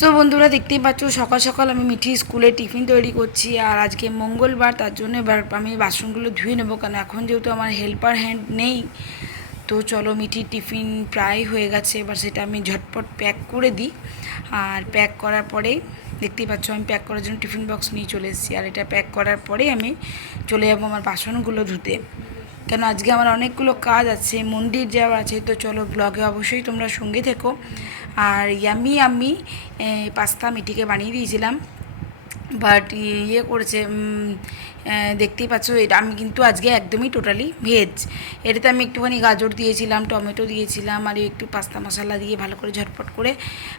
So বন্ধুরা দেখতেই পাচ্ছ সকাল সকাল আমি মিঠি স্কুলে টিফিন তৈরি করছি। আর আজকে মঙ্গলবার, তার জন্য এবার আমি বাসনগুলো ধুয়ে নেবো, কারণ এখন যেহেতু আমার হেল্পার হ্যান্ড নেই। তো চলো, মিঠির টিফিন প্রায় হয়ে গেছে, এবার সেটা আমি ঝটপট প্যাক করে দিই। আর প্যাক করার পরেই দেখতেই পাচ্ছ আমি প্যাক করার জন্য টিফিন বক্স নিয়ে চলে এসেছি। আর এটা প্যাক করার পরেই আমি চলে যাবো আমার বাসনগুলো ধুতে, কেন আজকে আমার অনেকগুলো কাজ আছে, মন্দির যাওয়ার আছে। তো চলো, ব্লগে অবশ্যই তোমরা সঙ্গে থেকো। আর আমি পাস্তা মিঠিকে বানিয়ে দিয়েছিলাম, বাট করেছে দেখতেই পাচ্ছ। এটা আমি কিন্তু আজকে একদমই টোটালি ভেজ। এটাতে আমি একটুখানি গাজর দিয়েছিলাম, টমেটো দিয়েছিলাম, আর একটু পাস্তা মশলা দিয়ে ভালো করে ঝটপট করে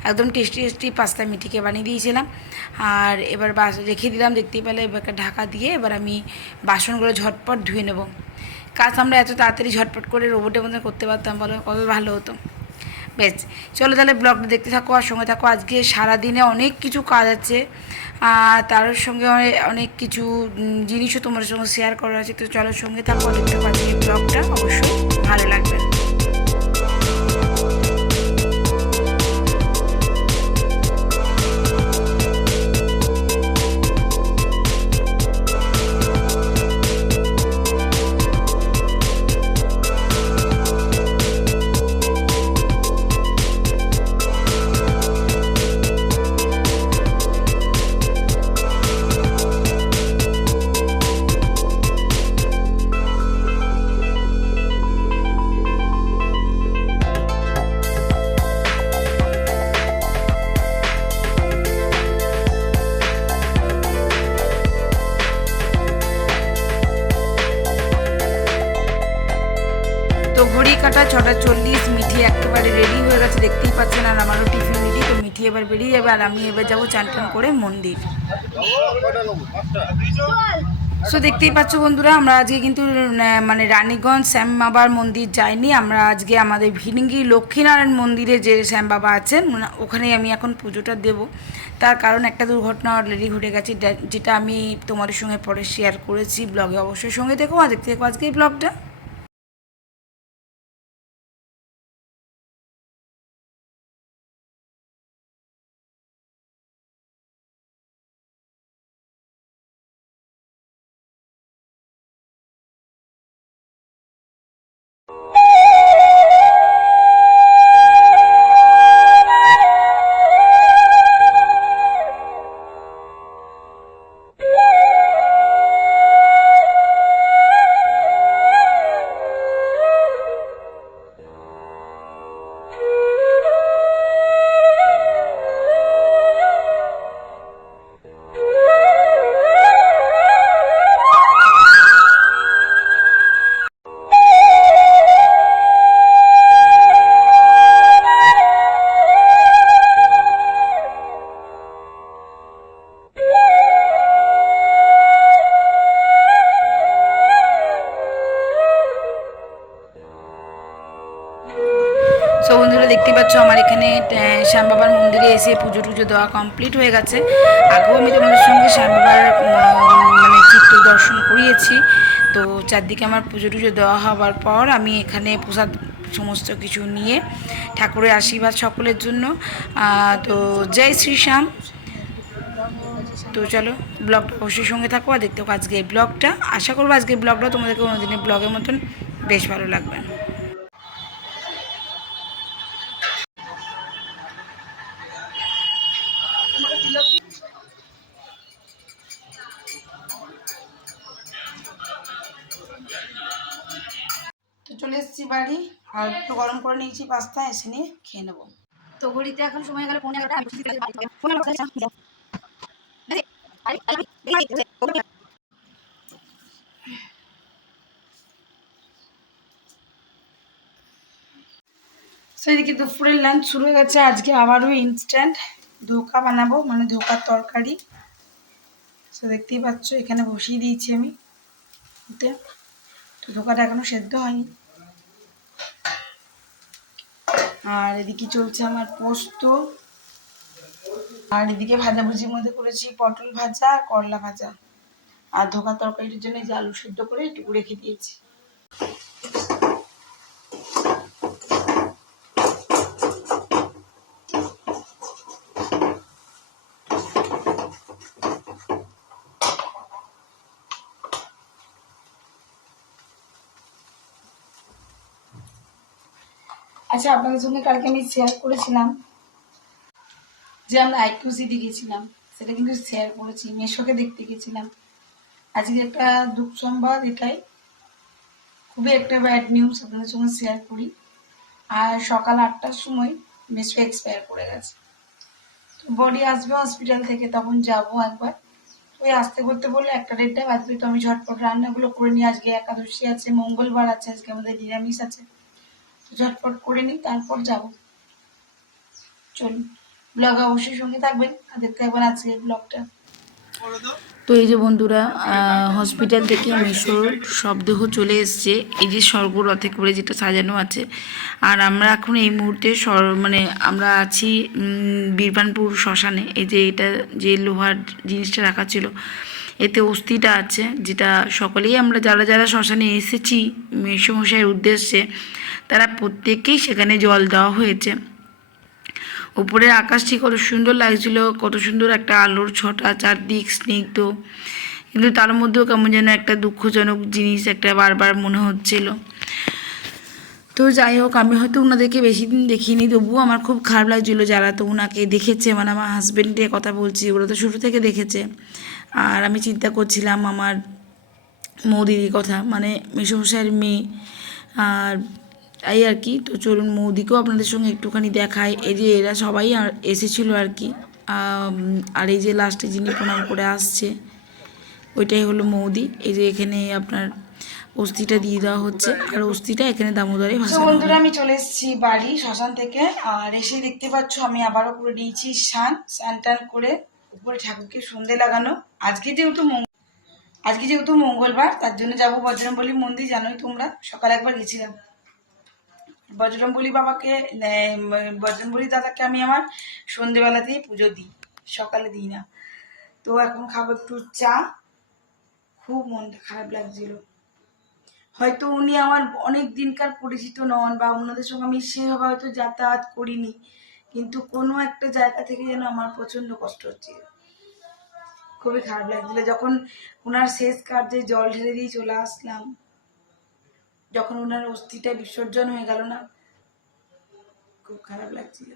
একদম টেস্টি টেস্টি পাস্তা মিঠিকে বানিয়ে দিয়েছিলাম। আর এবার রেখে দিলাম, দেখতেই পেলে। এবার ঢাকা দিয়ে এবার আমি বাসনগুলো ঝটপট ধুয়ে নেব। কাজ আমরা এত তাড়াতাড়ি ঝটপট করে রোবটের মধ্যে করতে পারতাম, বলো কত ভালো হতো। বেশ, চলো তাহলে ব্লগটা দেখতে থাকো আর সঙ্গে থাকো। আজকে সারাদিনে অনেক কিছু কাজ আছে, আর তার সঙ্গে অনেক কিছু জিনিসও তোমার সঙ্গে শেয়ার করার আছে। তো চলো সঙ্গে থাকো, দেখতে পাচ্ছি ব্লগটা অবশ্যই ভালো লাগবে। তো ঘড়ি কাটা 6:40, মিঠি একেবারে রেডি হয়ে গেছে, দেখতেই পাচ্ছেন। আর আমারও টিফিন রেডি। তো মিঠি এবার বেরিয়ে যাবে, আর আমি এবার যাবো চান টান করে মন্দির। সো দেখতেই পাচ্ছ বন্ধুরা, আমরা আজকে কিন্তু মানে রানীগঞ্জ শ্যাম বাবার মন্দির যাইনি। আমরা আজকে আমাদের ভিনগি লক্ষ্মীনারায়ণ মন্দিরে যে শ্যাম বাবা আছেন, ওখানেই আমি এখন পুজোটা দেব। তার কারণ একটা দুর্ঘটনা অলরেডি ঘটে গেছে, যেটা আমি তোমাদের সঙ্গে পরে শেয়ার করেছি ব্লগে। অবশ্যই সঙ্গে দেখো আর দেখতে দেখো আজকে এই ব্লগটা। সো বন্ধুরা দেখতে পাচ্ছ আমার এখানে শ্যাম বাবার মন্দিরে এসে পুজো টুজো দেওয়া কমপ্লিট হয়ে গেছে। আগেও আমি তোমাদের সঙ্গে শ্যাম বাবার মানে চিত্র দর্শন করিয়েছি। তো চারদিকে আমার পুজো টুজো দেওয়া হওয়ার পর আমি এখানে প্রসাদ সমস্ত কিছু নিয়ে ঠাকুরের আশীর্বাদ সকলের জন্য। তো জয় শ্রীশ্যাম। তো চলো, ব্লগটা অবশ্যই সঙ্গে থাকো আর দেখতে থাকো আজকে এই ব্লগটা। আশা করবো আজকে ব্লগটা তোমাদেরকে অন্যদিনের ব্লগের মতন বেশ ভালো লাগবে। তো চলে এসেছি বাড়ি, আর একটু গরম করে নিয়েছি পাস্তা, এসে নিয়ে খেয়ে নেবো। তো ঘড়িতে এখন সময় গেল 11:30। সেদিকে দুপুরের লাঞ্চ শুরু হয়ে গেছে। আজকে আবারও ইনস্ট্যান্ট ধোকা বানাবো, মানে ধোকার তরকারি। তো দেখতেই পাচ্ছ এখানে বসিয়ে দিয়েছি আমি ওতে। তো ধোকাটা এখনো সেদ্ধ হয়নি। আর এদিকে চলছে আমার পোস্ত। আর এদিকে ভাজাভুজির মধ্যে করেছি পটল ভাজা আর করলা ভাজা। আর ধোকার তরকারির জন্য যে আলু সেদ্ধ করে একটু রেখে দিয়েছি। আচ্ছা, আপনাদের সঙ্গে কালকে আমি শেয়ার করেছিলাম যে আমরা আইকিউসিটি গেছিলাম, সেটা কিন্তু শেয়ার করেছি, মেশোকে দেখতে গেছিলাম। আজকে একটা দুঃখ সংবাদ, এটাই খুবই একটা ব্যাড নিউজ আপনাদের সঙ্গে শেয়ার করি। আর সকাল 8টার সময় মেশো এক্সপায়ার করে গেছে। তো বডি আসবে হসপিটাল থেকে, তখন যাবো একবার। ওই আসতে করতে বললে 1টা 1:30 বাজবে। তো আমি ঝটপট রান্নাগুলো করে নিই, আজকে একাদশী আছে, মঙ্গলবার আছে, আজকে আমাদের নিরামিষ আছে। তো ঝটপট করে নিই, তারপর যাব। চলুন, ব্লগে অবশ্যই সঙ্গে থাকবেন আর দেখতে থাকবেন আজকের ব্লগটা। তো এই যে বন্ধুরা, হসপিটাল থেকে মেশোর শবদেহ চলে এসছে, এই যে স্বর্গরথে করে যেটা সাজানো আছে। আর আমরা এখন এই মুহূর্তে মানে আমরা আছি বীরবানপুর শ্মশানে। এই যে এটা যে লোহার জিনিসটা রাখা ছিল, এতে অস্থিটা আছে, যেটা সকলেই আমরা যারা যারা শ্মশানে এসেছি মেসোমশাইয়ের উদ্দেশ্যে, তারা প্রত্যেককেই সেখানে জল দেওয়া হয়েছে। উপরের আকাশটি কত সুন্দর লাগছিল, কত সুন্দর একটা আলোর ছটা, চারদিক স্নিগ্ধ, কিন্তু তার মধ্যেও কেমন যেন একটা দুঃখজনক জিনিস একটা বারবার মনে হচ্ছিল। তো যাই হোক, আমি হয়তো ওনাদেরকে বেশি দিন দেখিনি, তবুও আমার খুব খারাপ লাগছিলো যারা তো ওনাকে দেখেছে, মানে আমার হাজব্যান্ডের কথা বলছি, ওরা তো শুরু থেকে দেখেছে। আর আমি চিন্তা করছিলাম আমার মৌদিদির কথা, মানে মেসোমশাইয়ের মেয়ে। আর এই আর কি। তো চলুন মৌদিকেও আপনাদের সঙ্গে একটুখানি দেখায়। এই যে এরা সবাই এসেছিলো আর কি। আর এই যে লাস্টে যিনি প্রণাম করে আসছে, ওইটাই হলো মৌদি। এই যে এখানে আপনার অস্থিটা দিয়ে দেওয়া হচ্ছে, আর অস্থিটা এখানে দামোদরে ভাসানো হবে। বন্ধুরা, আমি চলে এসেছি বাড়ি শ্মশান থেকে। আর এসে দেখতে পাচ্ছ আমি আবারও করে দিয়েছি স্নান টান করে, উপরে ঠাকুরকে সন্ধে লাগানো। আজকে যেহেতু মঙ্গলবার, তার জন্য যাবো বজরংবলী মন্দির। জানোই তোমরা, সকালে একবার গেছিলাম। বজরংবলী বাবাকে, বজরংবলী দাদাকে আমি আমার সন্ধেবেলাতেই পুজো দিই, সকালে দিই না। তো এখন খাবো একটু চা। খুব মনটা খারাপ লাগছিল। হয়তো উনি আমার অনেক দিনকার পরিচিত নন, বা ওনাদের সঙ্গে আমি সেভাবে হয়তো যাতায়াত করিনি, কিন্তু কোনো একটা জায়গা থেকে যেন আমার প্রচন্ড কষ্ট হচ্ছিল, খুবই খারাপ লাগছিল। যখন ওনার শেষ কার্যে জল ঢেলে দিয়ে চলে আসলাম, যখন ওনার অস্থিটা বিসর্জন হয়ে গেল না, খুব খারাপ লাগছিল,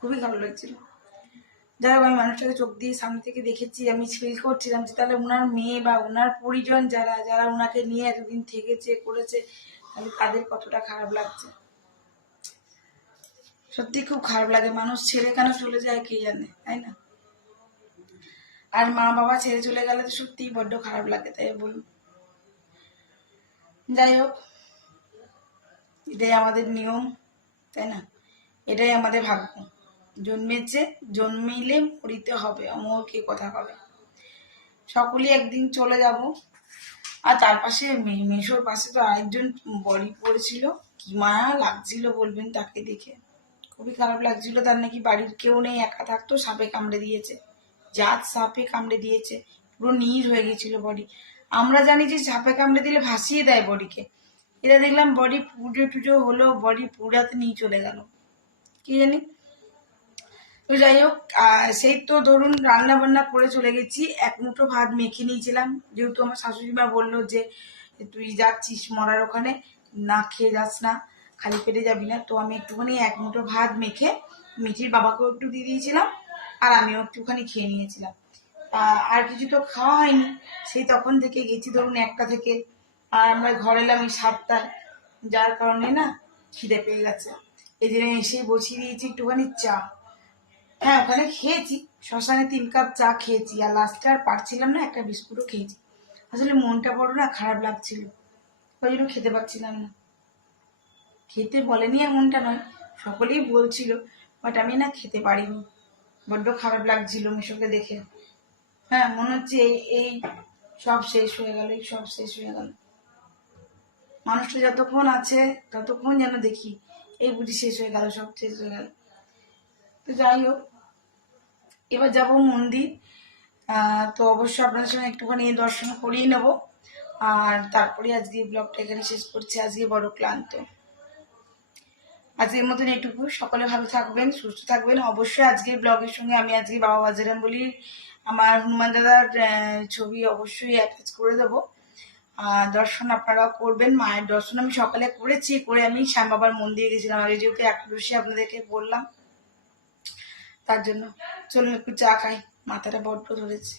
খুবই খারাপ লাগছিল। যাই হোক, আমি মানুষটাকে চোখ দিয়ে সামনে থেকে দেখেছি, আমি ফিল করছিলাম যে তাহলে ওনার মেয়ে বা ওনার পরিজন যারা যারা ওনাকে নিয়ে এতদিন থেকেছে করেছে, তাহলে তাদের কতটা খারাপ লাগছে। সত্যি খুব খারাপ লাগে, মানুষ ছেড়ে কেন চলে যায় কে জানে, তাই না? আর মা বাবা ছেড়ে চলে গেলে তো সত্যিই বড্ড খারাপ লাগে, তাই বলুন। যাই হোক, এটাই আমাদের নিয়ম, তাই না? এটাই আমাদের ভাগ্য। জন্মেছে, জন্মিলে মরিতে হবে, অমর কে কথা হবে। সকলেই একদিন চলে যাব। আর তার পাশে মেশোর পাশে তো আরেকজন বডি পড়েছিল, কি মায়া লাগছিল বলবেন তাকে দেখে, খুবই খারাপ লাগছিল। তার নাকি বাড়ির কেউ নেই, একা থাকতো, সাপে কামড়ে দিয়েছে, জাত সাপে কামড়ে দিয়েছে, পুরো নীল হয়ে গেছিল বডি। আমরা জানি যে সাপে কামড়ে দিলে ভাসিয়ে দেয় বডিকে, এটা দেখলাম বডি পুজো টুজো হলো, বডি পুরাতে নিয়ে চলে গেল, কি জানি। তো যাই হোক, সেই তো ধরুন রান্না বান্না করে চলে গেছি, এক মুঠো ভাত মেখে নিয়েছিলাম, যেহেতু আমার শাশুড়ি মা বললো যে তুই যাচ্ছিস মরার ওখানে, না খেয়ে যাস না, খালি পেটে যাবি না। তো আমি একটুখানি এক মুঠো ভাত মেখে মিঠির বাবাকেও একটু দিয়ে দিয়েছিলাম, আর আমিও একটুখানি খেয়ে নিয়েছিলাম। আর কিছু তো খাওয়া হয়নি, সেই তখন থেকে গেছি ধরুন 1টা থেকে, আর আমরা ঘরে এলাম এই 7টায়, যার কারণে না খিদে পেয়ে গেছে। এই জন্য এসে বসিয়ে দিয়েছি একটুখানি চা। হ্যাঁ, ওখানে খেয়েছি, শ্মশানে 3 কাপ চা খেয়েছি, আর লাস্টে আর পারছিলাম না, একটা বিস্কুটও খেয়েছি। আসলে মনটা বড় না খারাপ লাগছিল, ওই জন্য খেতে পারছিলাম না। খেতে বলেনি এমনটা নয়, সকলেই বলছিল, বাট আমি না খেতে পারিনি, বড্ড খারাপ লাগছিল মিশোকে দেখে। হ্যাঁ, মনে হচ্ছে এই সব শেষ হয়ে গেল, এই সব শেষ হয়ে গেল। মানুষটা যতক্ষণ আছে ততক্ষণ যেন দেখি এই বুঝি শেষ হয়ে গেল, সব শেষ হয়ে গেল। তো যাই হোক, এবার যাব মন্দির। তো অবশ্যই আপনাদের সঙ্গে একটুখানি দর্শন করিয়ে নেব, আর তারপরে আজকে ব্লগটা এখানে শেষ করছি। আজকে বড় ক্লান্ত, আজকের মতন এটুকু। সকলে ভালো থাকবেন, সুস্থ থাকবেন। অবশ্যই আজকের ব্লগের সঙ্গে আমি আজকে বাবা বজরংবলীর আমার হনুমান দাদার ছবি অবশ্যই অ্যাটাচ করে দেবো। দর্শন আপনারা করবেন। মায়ের দর্শন আমি সকালে করেছি, করে আমি শ্যাম বাবার মন্দিরে গেছিলাম আগে, যেহেতু একাদশী আপনাদেরকে বললাম, তার জন্য চলুন একটু চা খাই, মাথাটা বড্ড ধরেছে।